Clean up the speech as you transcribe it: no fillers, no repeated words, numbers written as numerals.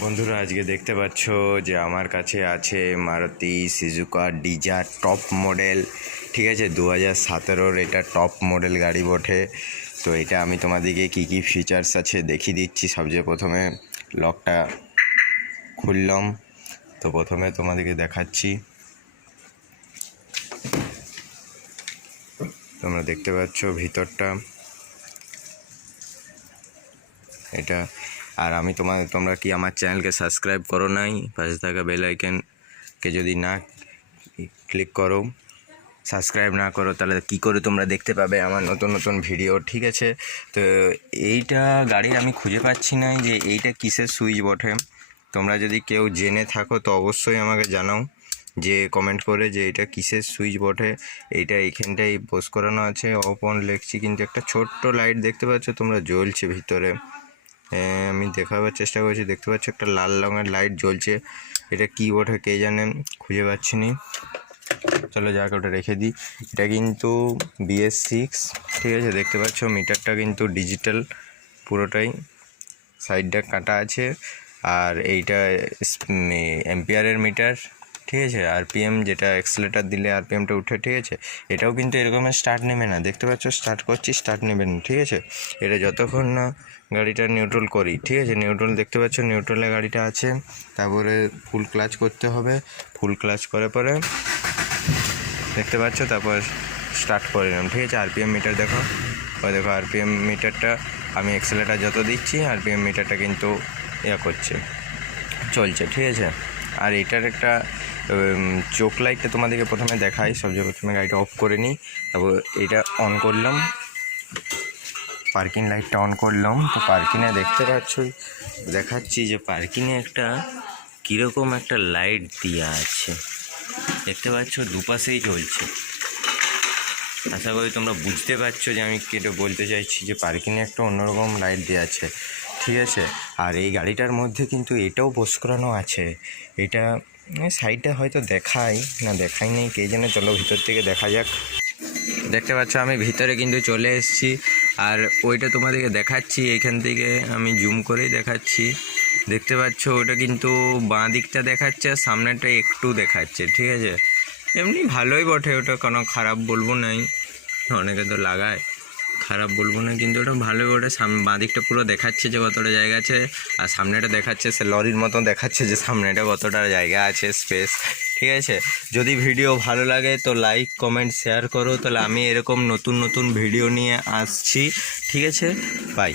বন্ধুরা আজকে দেখতে পাচ্ছ যে আমার কাছে আছে Maruti Suzuki desire top model. ঠিক আছে, 2017-র এটা টপ মডেল গাড়ি বটে। তো এটা আমি তোমাদেরকে কী কী ফিচার্স আছে দেখিয়ে দিচ্ছি। সবচেয়ে প্রথমে লকটা খুললাম, তো প্রথমে তোমাদেরকে দেখাচ্ছি। তোমরা দেখতে পাচ্ছ ভিতরটা এটা। আর আমি তোমরা কি আমার চ্যানেলকে সাবস্ক্রাইব করো নাই? পাশে থাকা বেল আইকনকে যদি না ক্লিক করো, সাবস্ক্রাইব না করো, তাহলে কি করে তোমরা দেখতে পাবে আমার নতুন নতুন ভিডিও? ঠিক আছে, তো এইটা গাড়ির আমি খুঁজে পাচ্ছি না যে এইটা কিসের সুইচ বটে। তোমরা যদি কেউ জেনে থাকো তো অবশ্যই আমাকে জানাও যে কমেন্ট করে যে এটা কিসের সুইচ বটে। এইটা এইখানটাই পোস্ট করানো আছে, অফ অন লিখছি, কিন্তু একটা ছোট্ট লাইট দেখতে পাচ্ছ তোমরা জ্বলছে ভিতরে। আমি দেখাবার চেষ্টা করছি, দেখতে পাচ্ছ একটা লাল রঙের লাইট জ্বলছে। এটা কী বটে কে জানে, খুঁজে পাচ্ছি নি। চলো যাক, ওটা রেখে দিই। এটা কিন্তু BS6। ঠিক আছে, দেখতে পাচ্ছ মিটারটা কিন্তু ডিজিটাল পুরোটাই, সাইডটা কাটা আছে। আর এইটা অ্যাম্পিয়ারের মিটার। ঠিক আছে, RPM যেটা অ্যাক্সিলারেটর দিলে RPMটা উঠে। ঠিক আছে, এটাও কিন্তু এরকমের স্টার্ট নেবে না, দেখতে পাচ্ছ স্টার্ট করছি স্টার্ট নেবে না। ঠিক আছে, এটা যতক্ষণ না গাড়িটা নিউট্রাল করি। ঠিক আছে, নিউট্রাল দেখতে পাচ্ছ নিউট্রালে গাড়িটা আছে। তারপরে ফুল ক্লাচ করতে হবে, ফুল ক্লাচ করার পরে দেখতে পাচ্ছ তারপর স্টার্ট করে নিলাম। ঠিক আছে, RPM মিটার দেখো, ওই দেখো RPM মিটারটা, আমি অ্যাক্সিলারেটর যত দিচ্ছি RPM মিটারটা কিন্তু করছে, চলছে। ঠিক আছে, আর এটার একটা চোখ লাইটটা তোমাদেরকে প্রথমে দেখাই। সবচেয়ে প্রথমে গাড়িটা অফ করে নিই, তারপর এটা অন করলাম, পার্কিং লাইটটা অন করলাম। তো পার্কিংয়ে দেখতে পাচ্ছ, দেখাচ্ছি যে পার্কিংয়ে একটা কীরকম একটা লাইট দেওয়া আছে, দেখতে পাচ্ছ দুপাশেই জ্বলছে। আশা করি তোমরা বুঝতে পারছো যে আমি কেটে বলতে চাইছি যে পার্কিংয়ে একটা অন্যরকম লাইট দেওয়া আছে। ঠিক আছে, আর এই গাড়িটার মধ্যে কিন্তু এটাও পোস্ট করানো আছে। এটা সাইডটা হয়তো দেখাই না, দেখাই নেই কে জানে। চলো ভিতর থেকে দেখা যাক। দেখতে পাচ্ছ আমি ভিতরে কিন্তু চলে এসেছি, আর ওইটা তোমাদেরকে দেখাচ্ছি এখান থেকে, আমি জুম করেই দেখাচ্ছি। দেখতে পাচ্ছ ওটা কিন্তু বাঁ দিকটা দেখাচ্ছে আর সামনেটা একটু দেখাচ্ছে। ঠিক আছে, এমনি ভালোই বটে, ওটা কোনো খারাপ বলবো নাই, অনেকে তো লাগায়, খারাপ বলবো না, কিন্তু ওটা ভালোই বটে। বাঁ দিকটা পুরো দেখাচ্ছে যে কতটা জায়গা আছে, আর সামনেটা দেখাচ্ছে সে লরির মতো দেখাচ্ছে যে সামনেটা কতটা জায়গা আছে, স্পেস। ঠিক আছে, যদি ভিডিও ভালো লাগে তো লাইক কমেন্ট শেয়ার করো, তাহলে আমি এরকম নতুন নতুন ভিডিও নিয়ে আসছি। ঠিক আছে, বাই।